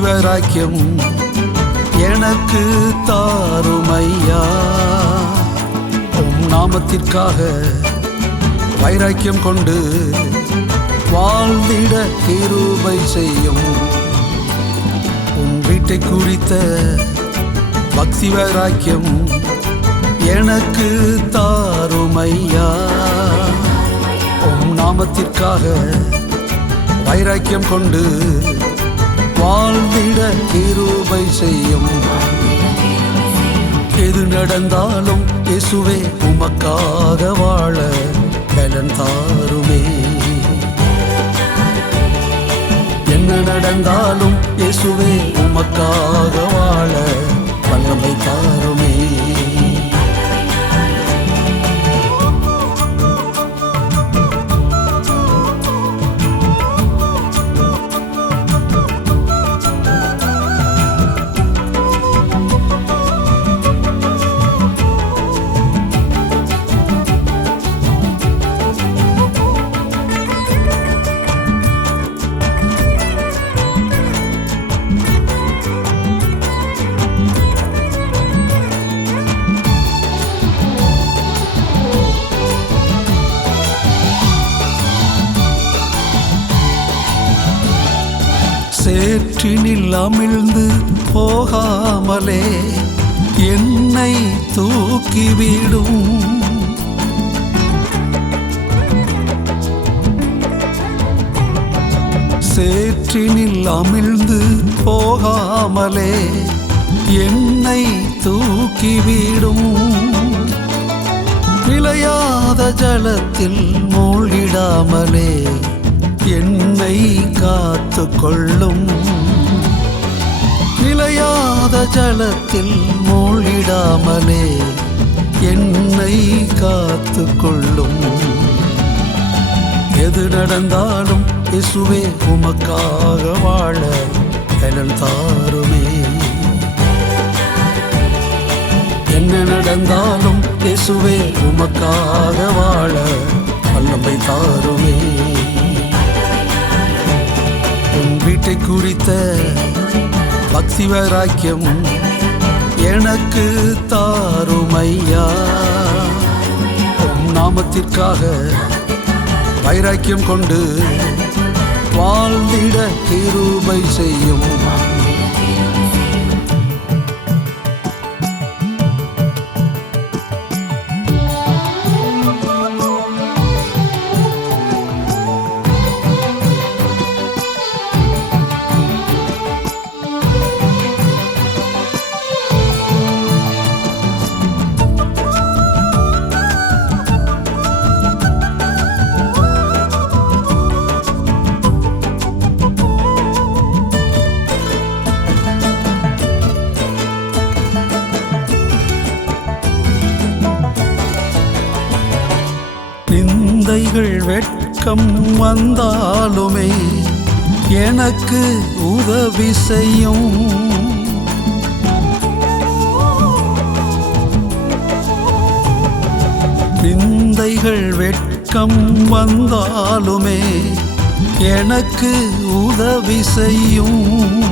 வைராக்கியம் எனக்கு தாருமையா? உம் நாமத்திற்காக வைராக்கியம் கொண்டு வாழ்ந்திட கிருபை செய்யும். உன் வீட்டை குறித்த பக்தி வைராக்கியம் எனக்கு தாருமையா? உம் நாமத்திற்காக வைராக்கியம் கொண்டு வாழ்ந்திட கிருபை செய்யும். எது நடந்தாலும் இயேசுவே உமக்காக வாழ பலன் தாருமே. என்ன நடந்தாலும் இயேசுவே உமக்காக வாழ வல்லமை தாருமே. சேற்றினில் அமிழ்ந்து போகாமலே என்னை தூக்கிவிடும். சேற்றினில் அமிழ்ந்து போகாமலே என்னை தூக்கிவிடும். நிலையாத ஜலத்தில் மூழ்கிடாமலே என்னை காத்து கொள்ளும் நிலையாத ஜலத்தில் மூழ்கிடாமலே என்னை காத்து கொள்ளும் எது நடந்தாலும் இசுவே உமக்காக வாழ எனல் தாருமே. என்ன நடந்தாலும் இசுவே உமக்காக வாழ வல்லமை தாருமே. வீட்டை குறித்த பக்தி வைராக்கியம் எனக்கு தாருமையா? நாமத்திற்காக வைராக்கியம் கொண்டு வாழ்ந்திட கிருபை செய்யும். நிந்தைகள் வெட்கம் வந்தாலுமே எனக்கு உதவி செய்யும். நிந்தைகள் வெட்கம் வந்தாலுமே எனக்கு உதவி செய்யும்.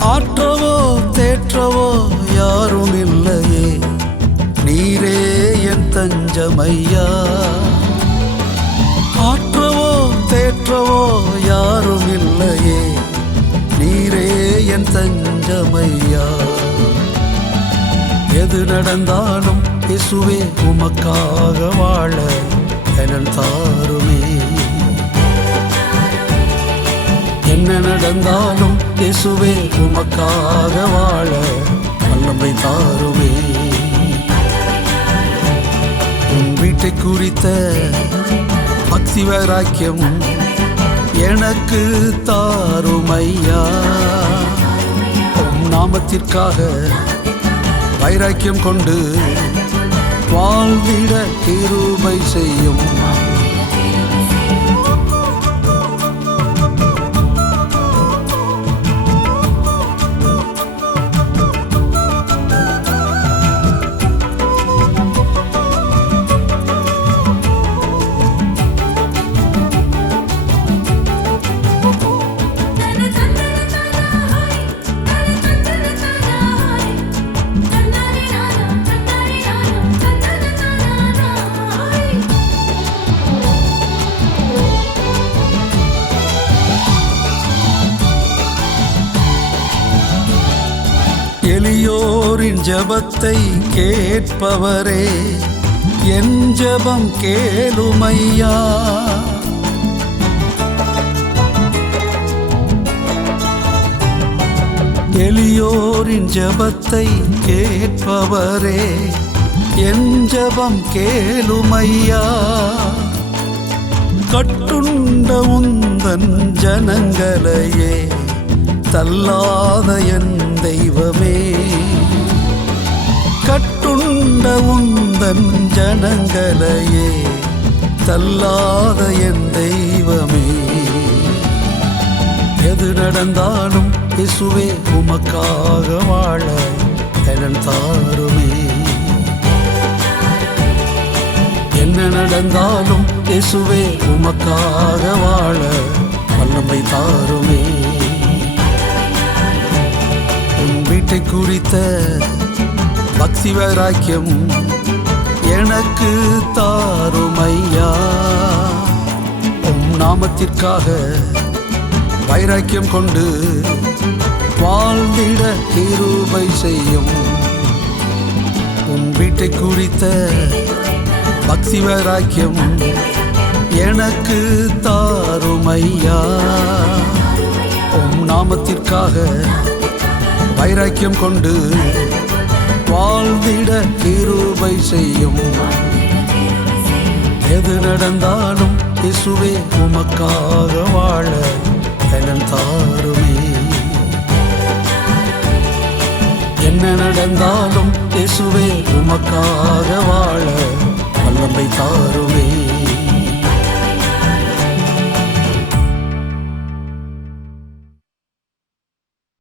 ஆற்றவோ தேற்றவோ யாரும் இல்லையே. நீரே என் தஞ்சமையா. தேற்றவோ யாரும் இல்லையே. நீரே என் தஞ்சமையா. எது நடந்தாலும் இசுவே உமக்காக வாழ எனல் தாருமே. என்ன நடந்தாலும் இசுவே உமக்காக வாழ வல்லமை தாருமே. உன் வீட்டை குறித்த பக்தி வைராக்கியம் எனக்கு தாருமையா? உம் நாமத்திற்காக வைராக்கியம் கொண்டு வாழ்ந்திட கிருபை செய்யும். எளியோரின் ஜபத்தை கேட்பவரே என் ஜபம் கேளுமையா? எளியோரின் ஜபத்தை கேட்பவரே என் ஜபம் கேளுமையா? கட்டுண்ட உந்தன் ஜனங்களையே தள்ளாத என் தெய்வமே. கட்டுண்ட உந்தன் ஜனங்களையே தள்ளாத என் தெய்வமே. எது நடந்தாலும் இசுவே உமக்காக வாழ என் தாருமே. என்ன நடந்தாலும் இசுவே உமக்காக வாழ வல்லமை தாருமே. வீட்டை குறித்த பக்தி வைராக்கியம் எனக்கு தாருமையா? உம் நாமத்திற்காக வைராக்கியம் கொண்டு வாழ்ந்திட கிருபை செய்யும். உன் வீட்டை குறித்த பக்தி வைராக்கியம் எனக்கு தாருமையா? உம் நாமத்திற்காக வைராக்கியம் கொண்டு வாழ்ந்திட கிருபை செய்யும். எது நடந்தாலும் இசுவே உமக்காக வாழ என் தாருமே. என்ன நடந்தாலும் இசுவே உமக்காக வாழ வல்லமை தாருமே.